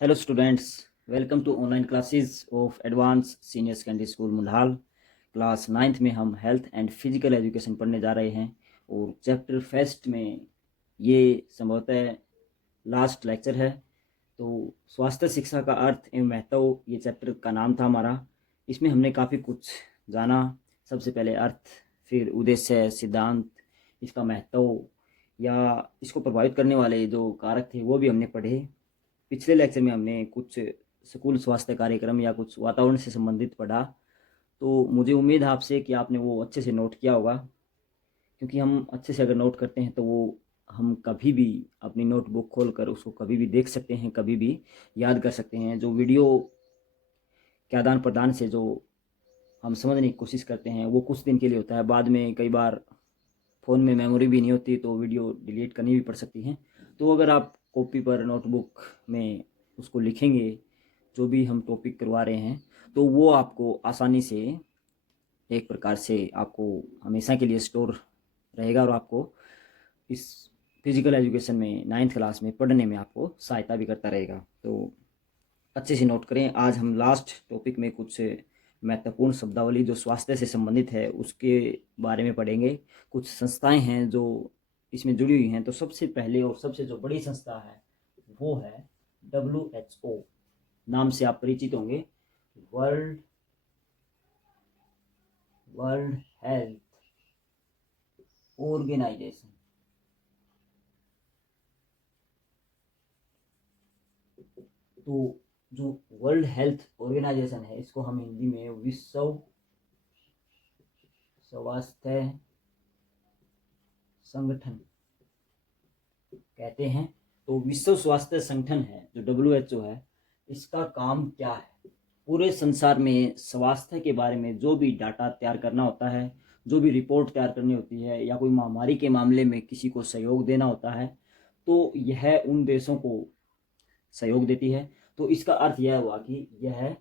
Hello students, welcome to online classes of Advanced Senior Secondary School मुल्हाल। Class 9th में हम health and physical education पढ़ने जा रहे हैं और चैप्टर फर्स्ट में ये संभवतः लास्ट लेक्चर है। तो स्वास्थ्य शिक्षा का अर्थ एवं महत्व ये चैप्टर का नाम था हमारा। इसमें हमने काफ़ी कुछ जाना। सबसे पहले अर्थ, फिर उद्देश्य, सिद्धांत, इसका महत्व या इसको प्रभावित करने वाले जो कारक थे वो भी हमने पढ़े। पिछले लेक्चर में हमने कुछ स्कूल स्वास्थ्य कार्यक्रम या कुछ वातावरण से संबंधित पढ़ा। तो मुझे उम्मीद है आपसे कि आपने वो अच्छे से नोट किया होगा, क्योंकि हम अच्छे से अगर नोट करते हैं तो वो हम कभी भी अपनी नोटबुक खोलकर उसको कभी भी देख सकते हैं, कभी भी याद कर सकते हैं। जो वीडियो के आदान प्रदान से जो हम समझने की कोशिश करते हैं वो कुछ दिन के लिए होता है, बाद में कई बार फ़ोन में मेमोरी भी नहीं होती तो वीडियो डिलीट करनी भी पड़ सकती है। तो अगर आप कॉपी पर नोटबुक में उसको लिखेंगे जो भी हम टॉपिक करवा रहे हैं, तो वो आपको आसानी से एक प्रकार से आपको हमेशा के लिए स्टोर रहेगा और आपको इस फिजिकल एजुकेशन में 9th क्लास में पढ़ने में आपको सहायता भी करता रहेगा। तो अच्छे से नोट करें। आज हम लास्ट टॉपिक में कुछ महत्वपूर्ण शब्दावली जो स्वास्थ्य से संबंधित है उसके बारे में पढ़ेंगे। कुछ संस्थाएं हैं जो इसमें जुड़ी हुई हैं। तो सबसे पहले और सबसे जो बड़ी संस्था है वो है WHO। नाम से आप परिचित होंगे, वर्ल्ड वर्ल्ड हेल्थ ऑर्गेनाइजेशन। तो जो वर्ल्ड हेल्थ ऑर्गेनाइजेशन है इसको हम हिंदी में विश्व स्वास्थ्य संगठन कहते हैं। तो विश्व स्वास्थ्य संगठन है जो WHO है, इसका काम क्या है? पूरे संसार में स्वास्थ्य के बारे में जो भी डाटा तैयार करना होता है, जो भी रिपोर्ट तैयार करनी होती है या कोई महामारी के मामले में किसी को सहयोग देना होता है, तो यह उन देशों को सहयोग देती है। तो इसका अर्थ यह हुआ कि यह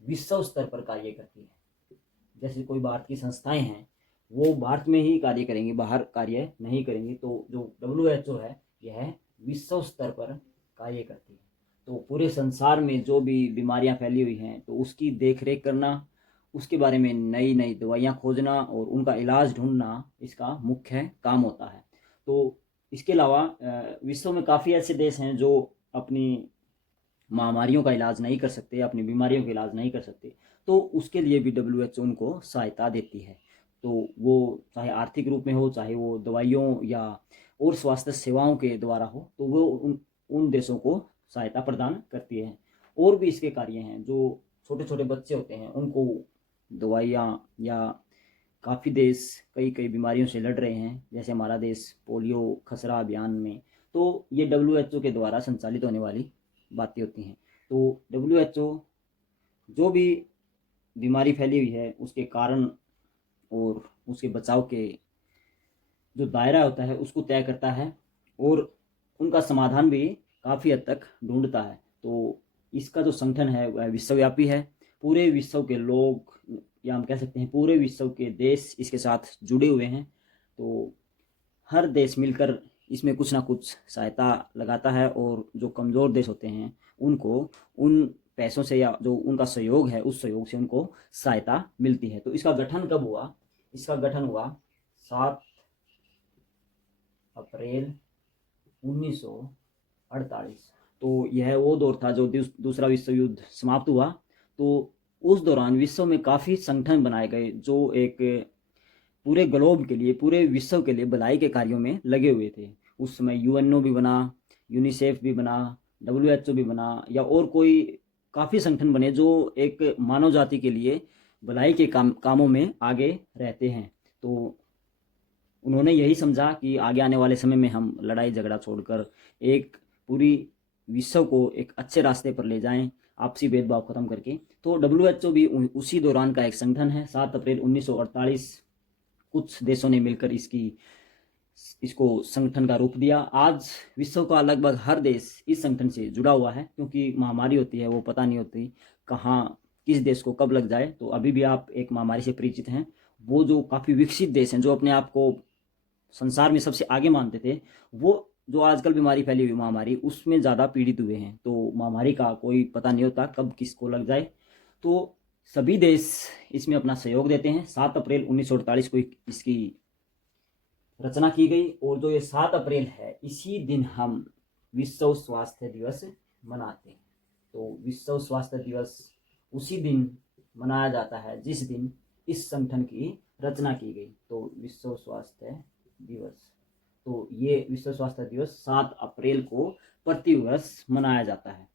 विश्व स्तर पर कार्य करती है। जैसे कोई भारत की संस्थाएं हैं वो भारत में ही कार्य करेंगी, बाहर कार्य नहीं करेंगी। तो जो WHO है यह विश्व स्तर पर कार्य करती है। तो पूरे संसार में जो भी बीमारियां फैली हुई हैं तो उसकी देख रेख करना, उसके बारे में नई नई दवाइयां खोजना और उनका इलाज ढूंढना इसका मुख्य काम होता है। तो इसके अलावा विश्व में काफ़ी ऐसे देश हैं जो अपनी महामारियों का इलाज नहीं कर सकते, अपनी बीमारियों का इलाज नहीं कर सकते, तो उसके लिए भी WHO उनको सहायता देती है। तो वो चाहे आर्थिक रूप में हो, चाहे वो दवाइयों या और स्वास्थ्य सेवाओं के द्वारा हो, तो वो उन देशों को सहायता प्रदान करती है। और भी इसके कार्य हैं। जो छोटे छोटे बच्चे होते हैं उनको दवाइयाँ या काफ़ी देश कई कई बीमारियों से लड़ रहे हैं, जैसे हमारा देश पोलियो खसरा अभियान में, तो ये WHO के द्वारा संचालित होने वाली बातें होती हैं। तो WHO जो भी बीमारी फैली हुई है उसके कारण और उसके बचाव के जो दायरा होता है उसको तय करता है और उनका समाधान भी काफ़ी हद तक ढूंढता है। तो इसका जो संगठन है वह विश्वव्यापी है। पूरे विश्व के लोग या हम कह सकते हैं पूरे विश्व के देश इसके साथ जुड़े हुए हैं। तो हर देश मिलकर इसमें कुछ ना कुछ सहायता लगाता है और जो कमज़ोर देश होते हैं उनको उन पैसों से या जो उनका सहयोग है उस सहयोग से उनको सहायता मिलती है। तो इसका गठन कब हुआ? इसका गठन हुआ 7 अप्रैल 1948। तो यह वो दौर था जो दूसरा विश्व युद्ध समाप्त हुआ। तो उस दौरान विश्व में काफ़ी संगठन बनाए गए जो एक पूरे ग्लोब के लिए, पूरे विश्व के लिए भलाई के कार्यों में लगे हुए थे। उस समय UNO भी बना, यूनिसेफ भी बना, WHO भी बना, या और कोई काफ़ी संगठन बने जो एक मानव जाति के लिए भलाई के कामों में आगे रहते हैं। तो उन्होंने यही समझा कि आगे आने वाले समय में हम लड़ाई झगड़ा छोड़कर एक पूरी विश्व को एक अच्छे रास्ते पर ले जाएं, आपसी भेदभाव खत्म करके। तो WHO भी उसी दौरान का एक संगठन है। 7 अप्रैल 1948 कुछ देशों ने मिलकर इसको संगठन का रूप दिया। आज विश्व का लगभग हर देश इस संगठन से जुड़ा हुआ है, क्योंकि महामारी होती है वो पता नहीं होती कहाँ किस देश को कब लग जाए। तो अभी भी आप एक महामारी से परिचित हैं। वो जो काफ़ी विकसित देश हैं जो अपने आप को संसार में सबसे आगे मानते थे, वो जो आजकल बीमारी फैली हुई महामारी, उसमें ज़्यादा पीड़ित हुए हैं। तो महामारी का कोई पता नहीं होता कब किसको लग जाए, तो सभी देश इसमें अपना सहयोग देते हैं। 7 अप्रैल 1948 को इसकी रचना की गई, और जो ये 7 अप्रैल है, इसी दिन हम विश्व स्वास्थ्य दिवस मनाते हैं। तो विश्व स्वास्थ्य दिवस उसी दिन मनाया जाता है जिस दिन इस संगठन की रचना की गई। तो विश्व स्वास्थ्य दिवस, तो ये विश्व स्वास्थ्य दिवस 7 अप्रैल को प्रतिवर्ष मनाया जाता है।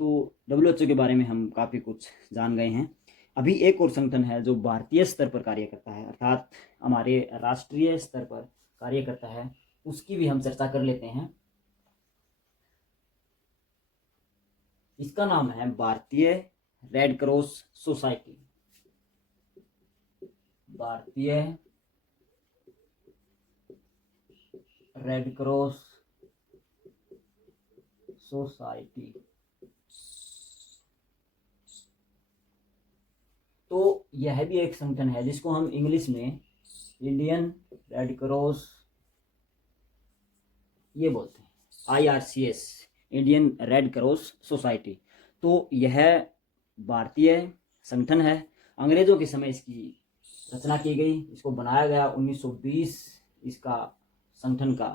तो WHO के बारे में हम काफ़ी कुछ जान गए हैं। अभी एक और संगठन है जो भारतीय स्तर पर कार्य करता है, अर्थात हमारे राष्ट्रीय स्तर पर कार्य करता है, उसकी भी हम चर्चा कर लेते हैं। इसका नाम है भारतीय रेड क्रॉस सोसाइटी। भारतीय रेड क्रॉस सोसाइटी। तो यह भी एक संगठन है जिसको हम इंग्लिश में इंडियन रेड क्रॉस ये बोलते हैं, IRCS, Indian red cross society. तो यह भारतीय संगठन है। अंग्रेजों के समय इसकी रचना की गई, इसको बनाया गया 1920, इसका संगठन का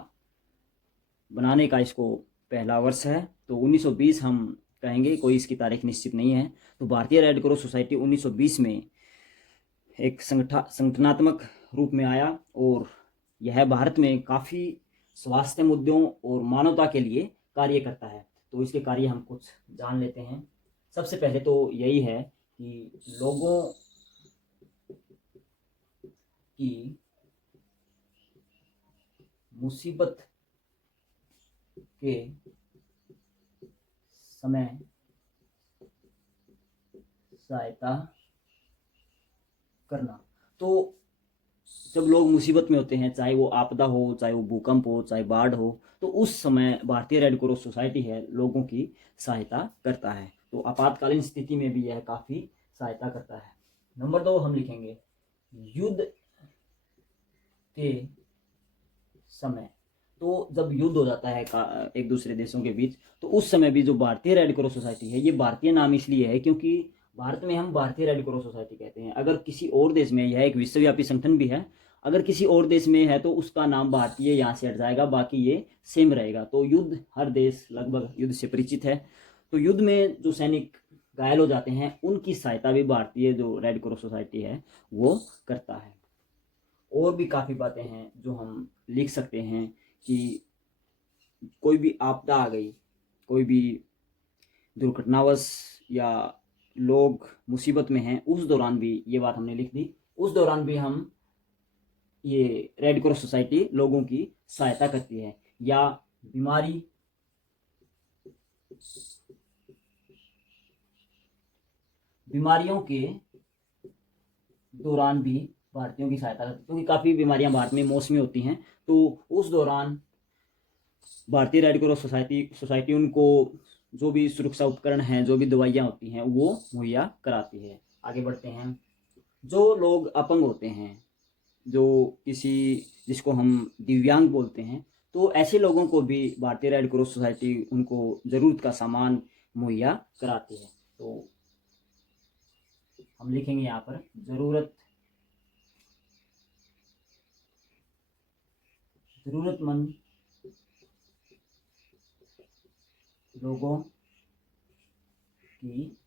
बनाने का इसको पहला वर्ष है। तो 1920 हम कहेंगे, कोई इसकी तारीख निश्चित नहीं है। तो भारतीय रेड क्रॉस सोसाइटी 1920 में एक संगठनात्मक रूप में आया, और यह भारत में काफ़ी स्वास्थ्य मुद्दों और मानवता के लिए कार्य करता है। तो इसके कार्य हम कुछ जान लेते हैं। सबसे पहले तो यही है कि लोगों की मुसीबत के समय सहायता करना। तो जब लोग मुसीबत में होते हैं, चाहे वो आपदा हो, चाहे वो भूकंप हो, चाहे बाढ़ हो, तो उस समय भारतीय रेड क्रॉस सोसाइटी है लोगों की सहायता करता है। तो आपातकालीन स्थिति में भी यह काफ़ी सहायता करता है। नंबर 2 हम लिखेंगे युद्ध के समय। तो जब युद्ध हो जाता है एक दूसरे देशों के बीच, तो उस समय भी जो भारतीय रेड क्रॉस सोसाइटी है, ये भारतीय नाम इसलिए है क्योंकि भारत में हम भारतीय रेड क्रॉस सोसाइटी कहते हैं। अगर किसी और देश में, यह एक विश्वव्यापी संगठन भी है, अगर किसी और देश में है तो उसका नाम भारतीय यहाँ से हट जाएगा, बाकी ये सेम रहेगा। तो युद्ध, हर देश लगभग युद्ध से परिचित है। तो युद्ध में जो सैनिक घायल हो जाते हैं, उनकी सहायता भी भारतीय जो रेड क्रॉस सोसाइटी है वो करता है। और भी काफ़ी बातें हैं जो हम लिख सकते हैं कि कोई भी आपदा आ गई, कोई भी दुर्घटनावश या लोग मुसीबत में हैं, उस दौरान भी ये बात हमने लिख दी, उस दौरान भी हम ये रेड क्रॉस सोसाइटी लोगों की सहायता करती है। या बीमारियों के दौरान भी भारतीयों की सहायता करती है, क्योंकि काफ़ी बीमारियां भारत में मौसमी होती हैं। तो उस दौरान भारतीय रेड क्रॉस सोसाइटी उनको जो भी सुरक्षा उपकरण हैं, जो भी दवाइयाँ होती हैं, वो मुहैया कराती है। आगे बढ़ते हैं। जो लोग अपंग होते हैं, जो जिसको हम दिव्यांग बोलते हैं, तो ऐसे लोगों को भी भारतीय रेड क्रॉस सोसाइटी उनको ज़रूरत का सामान मुहैया कराती है। तो हम लिखेंगे यहाँ पर ज़रूरतमंद लोगों की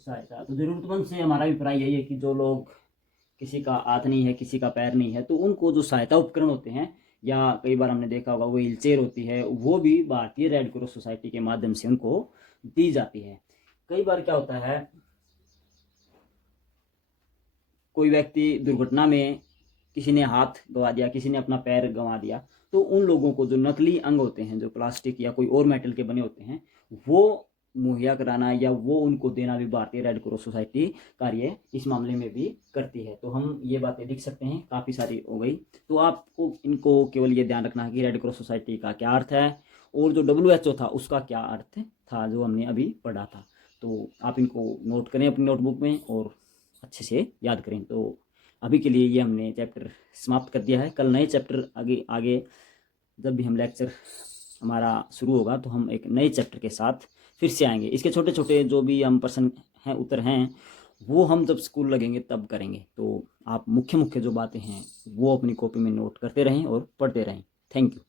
सहायता। तो ज़रूरतमंद से हमारा अभिप्राय यही है कि जो लोग, किसी का हाथ नहीं है, किसी का पैर नहीं है, तो उनको जो सहायता उपकरण होते हैं, या कई बार हमने देखा होगा वो व्हील चेयर होती है, वो भी भारतीय रेड क्रॉस सोसाइटी के माध्यम से उनको दी जाती है। कई बार क्या होता है, कोई व्यक्ति दुर्घटना में, किसी ने हाथ गंवा दिया, किसी ने अपना पैर गंवा दिया, तो उन लोगों को जो नकली अंग होते हैं, जो प्लास्टिक या कोई और मेटल के बने होते हैं, वो मुहैया कराना या वो उनको देना भी भारतीय रेड क्रॉस सोसाइटी कार्य इस मामले में भी करती है। तो हम ये बातें लिख सकते हैं, काफ़ी सारी हो गई। तो आपको इनको केवल ये ध्यान रखना है कि रेड क्रॉस सोसाइटी का क्या अर्थ है, और जो WHO था उसका क्या अर्थ था, जो हमने अभी पढ़ा था। तो आप इनको नोट करें अपनी नोटबुक में और अच्छे से याद करें। तो अभी के लिए ये हमने चैप्टर समाप्त कर दिया है। कल नए चैप्टर आगे जब भी हम लेक्चर हमारा शुरू होगा तो हम एक नए चैप्टर के साथ फिर से आएंगे। इसके छोटे छोटे जो भी हम प्रश्न हैं, उत्तर हैं, वो हम जब स्कूल लगेंगे तब करेंगे। तो आप मुख्य मुख्य जो बातें हैं वो अपनी कॉपी में नोट करते रहें और पढ़ते रहें। Thank you.